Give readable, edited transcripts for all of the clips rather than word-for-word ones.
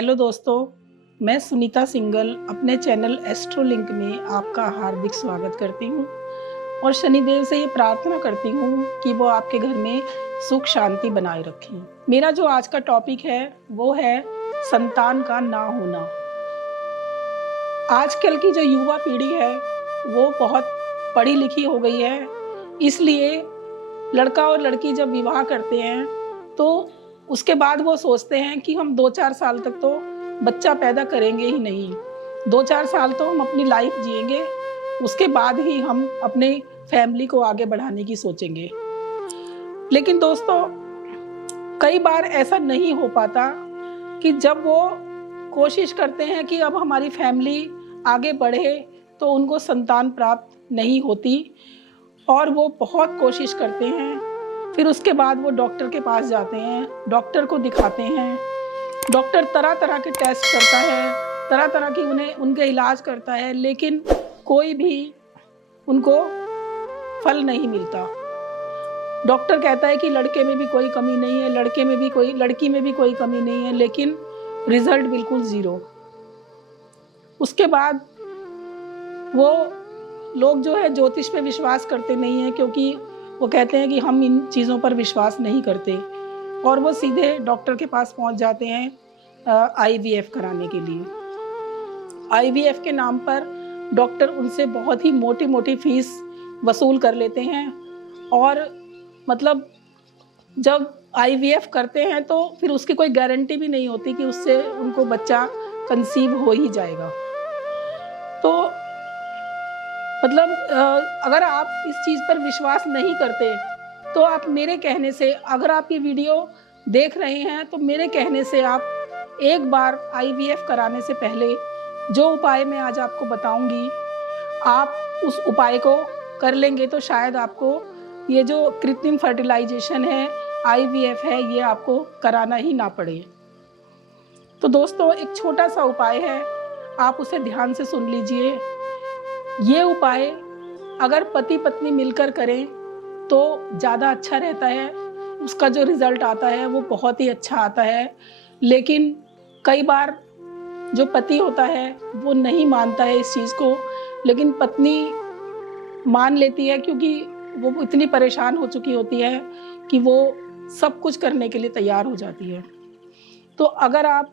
Hello दोस्तों, मैं Sunita single अपने चैनल एस्ट्रोलिंक में आपका हार्दिक स्वागत करती हूँ और शनिदेव से ये प्रार्थना करती हूँ कि वो आपके घर में सुख शांति बनाए रखें। मेरा जो आज का टॉपिक है वो है संतान का ना होना। आजकल की जो युवा पीढ़ी है वो बहुत पढ़ी लिखी हो गई है, इसलिए लड़का और लड़की जब विवाह करते हैं तो उसके बाद वो सोचते हैं कि हम 2-4 साल तक तो बच्चा पैदा करेंगे ही नहीं, 2-4 साल तो हम अपनी लाइफ जिएंगे, उसके बाद ही हम अपने फैमिली को आगे बढ़ाने की सोचेंगे। लेकिन दोस्तों, कई बार ऐसा नहीं हो पाता कि जब वो कोशिश करते हैं कि अब हमारी फैमिली आगे बढ़े तो उनको संतान प्राप्त नहीं होती और वो बहुत कोशिश करते हैं। फिर उसके बाद वो डॉक्टर के पास जाते हैं, डॉक्टर को दिखाते हैं, डॉक्टर तरह तरह के टेस्ट करता है, तरह तरह की उनके इलाज करता है, लेकिन कोई भी उनको फल नहीं मिलता। डॉक्टर कहता है कि लड़के में भी कोई कमी नहीं है, लड़की में भी कोई कमी नहीं है, लेकिन रिजल्ट बिल्कुल ज़ीरो। उसके बाद वो लोग जो है ज्योतिष पे विश्वास करते नहीं हैं, क्योंकि वो कहते हैं कि हम इन चीज़ों पर विश्वास नहीं करते और वो सीधे डॉक्टर के पास पहुंच जाते हैं IVF कराने के लिए। IVF के नाम पर डॉक्टर उनसे बहुत ही मोटी मोटी फीस वसूल कर लेते हैं और मतलब जब IVF करते हैं तो फिर उसकी कोई गारंटी भी नहीं होती कि उससे उनको बच्चा कंसीव हो ही जाएगा। तो मतलब अगर आप इस चीज़ पर विश्वास नहीं करते तो आप मेरे कहने से, अगर आप ये वीडियो देख रहे हैं तो मेरे कहने से आप एक बार IVF कराने से पहले जो उपाय मैं आज आपको बताऊंगी, आप उस उपाय को कर लेंगे तो शायद आपको ये जो कृत्रिम फर्टिलाइजेशन है, IVF है, ये आपको कराना ही ना पड़े। तो दोस्तों, एक छोटा सा उपाय है, आप उसे ध्यान से सुन लीजिए। ये उपाय अगर पति पत्नी मिलकर करें तो ज़्यादा अच्छा रहता है, उसका जो रिज़ल्ट आता है वो बहुत ही अच्छा आता है। लेकिन कई बार जो पति होता है वो नहीं मानता है इस चीज़ को, लेकिन पत्नी मान लेती है क्योंकि वो इतनी परेशान हो चुकी होती है कि वो सब कुछ करने के लिए तैयार हो जाती है। तो अगर आप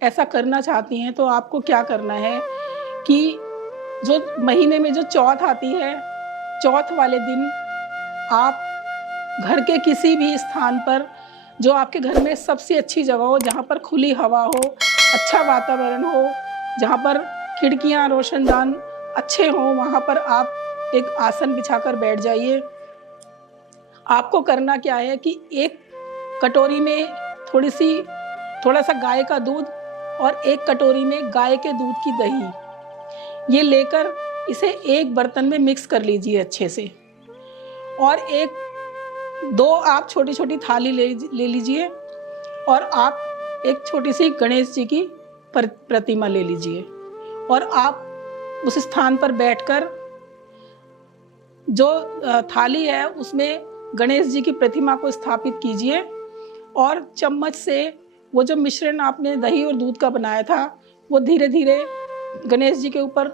ऐसा करना चाहती हैं तो आपको क्या करना है कि जो महीने में जो चौथ आती है, चौथ वाले दिन आप घर के किसी भी स्थान पर, जो आपके घर में सबसे अच्छी जगह हो, जहाँ पर खुली हवा हो, अच्छा वातावरण हो, जहाँ पर खिड़कियाँ रोशनदान अच्छे हों, वहाँ पर आप एक आसन बिछाकर बैठ जाइए। आपको करना क्या है कि एक कटोरी में थोड़ा सा गाय का दूध और एक कटोरी में गाय के दूध की दही, ये लेकर इसे एक बर्तन में मिक्स कर लीजिए अच्छे से, और दो आप छोटी छोटी थाली ले लीजिए और आप एक छोटी सी गणेश जी की प्रतिमा ले लीजिए और आप उस स्थान पर बैठकर जो थाली है उसमें गणेश जी की प्रतिमा को स्थापित कीजिए और चम्मच से वो जो मिश्रण आपने दही और दूध का बनाया था वो धीरे धीरे गणेश जी के ऊपर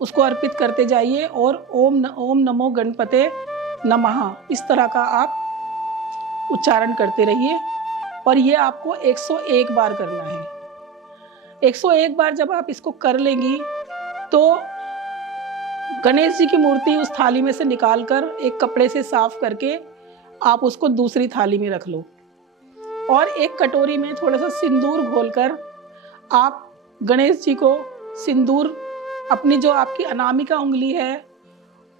उसको अर्पित करते जाइए और ओम नमो गणपते नमः, इस तरह का आप उच्चारण करते रहिए। और ये आपको 101 बार करना है। 101 बार जब आप इसको कर लेंगी तो गणेश जी की मूर्ति उस थाली में से निकालकर एक कपड़े से साफ करके आप उसको दूसरी थाली में रख लो और एक कटोरी में थोड़ा सा सिंदूर घोलकर आप गणेश जी को सिंदूर, अपनी जो आपकी अनामिका उंगली है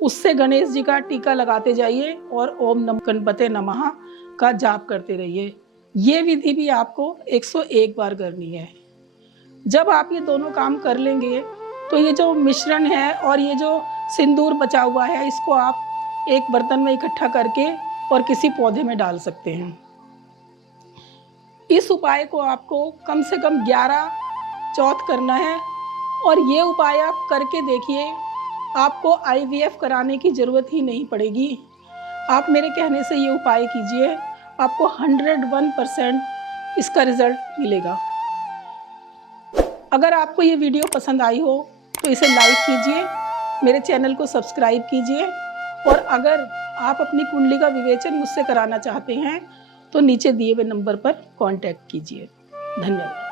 उससे गणेश जी का टीका लगाते जाइए और ओम नमो गणपते नमः का जाप करते रहिए। ये विधि भी आपको 101 बार करनी है। जब आप ये दोनों काम कर लेंगे तो ये जो मिश्रण है और ये जो सिंदूर बचा हुआ है, इसको आप एक बर्तन में इकट्ठा करके और किसी पौधे में डाल सकते हैं। इस उपाय को आपको कम से कम 11 चौथ करना है और ये उपाय आप करके देखिए, आपको IVF कराने की ज़रूरत ही नहीं पड़ेगी। आप मेरे कहने से ये उपाय कीजिए, आपको 101% इसका रिज़ल्ट मिलेगा। अगर आपको ये वीडियो पसंद आई हो तो इसे लाइक कीजिए, मेरे चैनल को सब्सक्राइब कीजिए, और अगर आप अपनी कुंडली का विवेचन मुझसे कराना चाहते हैं तो नीचे दिए हुए नंबर पर कांटेक्ट कीजिए। धन्यवाद।